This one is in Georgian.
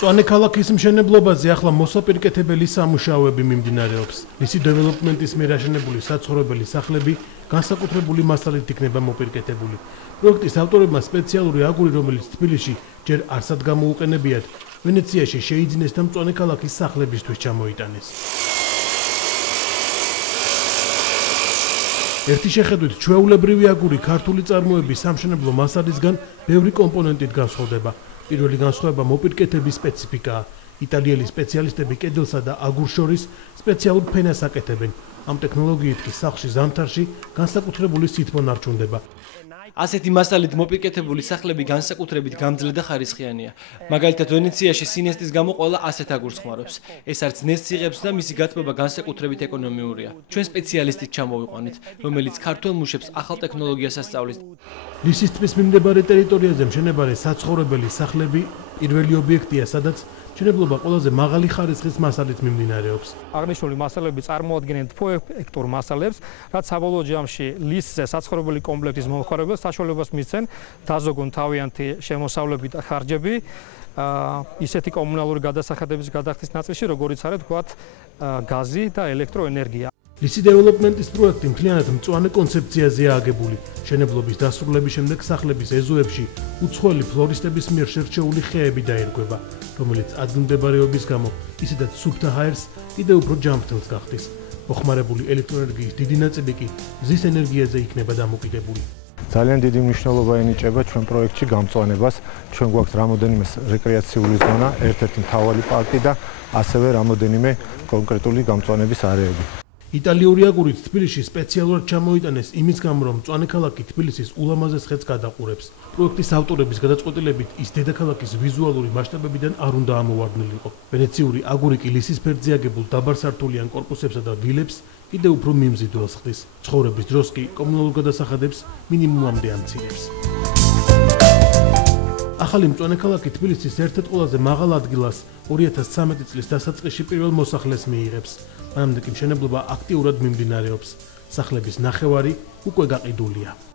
მწვანე ქალაქის მშენებლობაზე ახლა მოსაპირკეთებელი სამუშაოები მიმდინარეობს. მისი დეველოპმენტის მიერ აშენებული საცხოვრებელი სახლები განსაკუთრებული მასალით იქნება მოპირკეთებული. პროექტის ავტორებმა სპეციალური აგური, რომელიც თბილისში ჯერ არსად გამოუყენებიათ, ვენეციაში შეიძინეს და მწვანე ქალაქის სახლებისთვის ჩამოიტანეს. ერთი შეხედვით ჩვეულებრივი აგური ქართული წარმოების სამშენებლო მასალისგან ბევრი კომპონენტით განსხვავდება. პირველი განსხვავება მოპირკეთების სპეციფიკაა. იტალიელი სპეციალისტები კედელსა და აგურს შორის სპეციალურ ფენას აკეთებენ. ამ ტექნოლოგიით კი სახლში ზამთარში განსაკუთრებული სითბო ნარჩუნდება. ასეთი მასალით მოპირკეთებული სახლები განსაკუთრებით გამძლე და ხარისხიანია. მაგალითად, ვენეციაში სინესტის გამო ყველა ასეთ აგურს ხმარობს. ეს არც ნესტს იღებს და მისი გათბობა განსაკუთრებით ეკონომიურია. ჩვენ სპეციალისტით ჩამოვიყვანით, რომელიც ქართველ მუშებს ახალ ტექნოლოგიას ასწავლის. ლისის ტბის მიმდებარე ტერიტორიაზე მშენებარე საცხოვრებელი სახლები პირველი ობიექტია, სადაც მშენებლობა ყველაზე მაღალი ხარისხის მასალით მიმდინარეობს. აღნიშნული მასალები წარმოადგენენ ფოეექტურ მასალებს, რაც საბოლოო ჯამში ლისზე საცხოვრებელი კომპლექტის მომხმარებელს საშუალებას მისცენ დაზოგონ თავიანთი შემოსავლები და ხარჯები ისეთი კომუნალური გადასახადების გადახდის ნაწილში, როგორიც არის თქვათ გაზი და ელექტროენერგია. ლისი დეველოპმენტის პროექტი მთლიანად მწვანე კონცეფციაზეა აგებული. მშენებლობის დასრულების შემდეგ სახლების ეზოებში უცხოელი ფლორისტების მიერ შერჩეული ხეები დაერგვება, რომელიც ადგილმდებარეობის გამო ისედაც სუფთა ჰაერს კიდევ უფრო ჯანმრთელს გახდის. მოხმარებული ელექტროენერგიის დიდი ნაწილი კი მზის ენერგიაზე იქნება დამოკიდებული. ძალიან დიდი მნიშვნელობა ენიჭება ჩვენ პროექტში გამწვანებას. ჩვენ გვაქვს რამოდენიმე რეკრეაციული ზონა, ერთ-ერთი მთავარი პარკი და ასევე რამოდენიმე კონკრეტული გამწვანების არეები. იტალიური აგურით თბილისში სპეციალურად ჩამოიტანეს იმის გამო, რომ მწვანე ქალაქი თბილისის ულამაზეს ხედს გადაყურებს. პროექტის ავტორების გადაწყვეტილებით ის დედაქალაქის ვიზუალური მასშტაბებიდან არ უნდა ამოვარდნილიყო. ვენეციური აგური კი ლისის ფერდზე აგებულ დაბარსართულიან კორპუსებსა და ვილებს კიდევ უფრო მიმზიდველს ხდის. ცხოვრების დროს კი კომუნალურ გადასახადებს მინიმუმამდე ამცირებს. ახალი მწვანე ქალაქი თბილისის ერთ-ერთ ყველაზე მაღალ ადგილას 2013 წლის დასაწყისში პირველ მოსახლეს მიიღებს. მანამდე კი მშენებლობა აქტიურად მიმდინარეობს. სახლების ნახევარი უკვე გაყიდულია.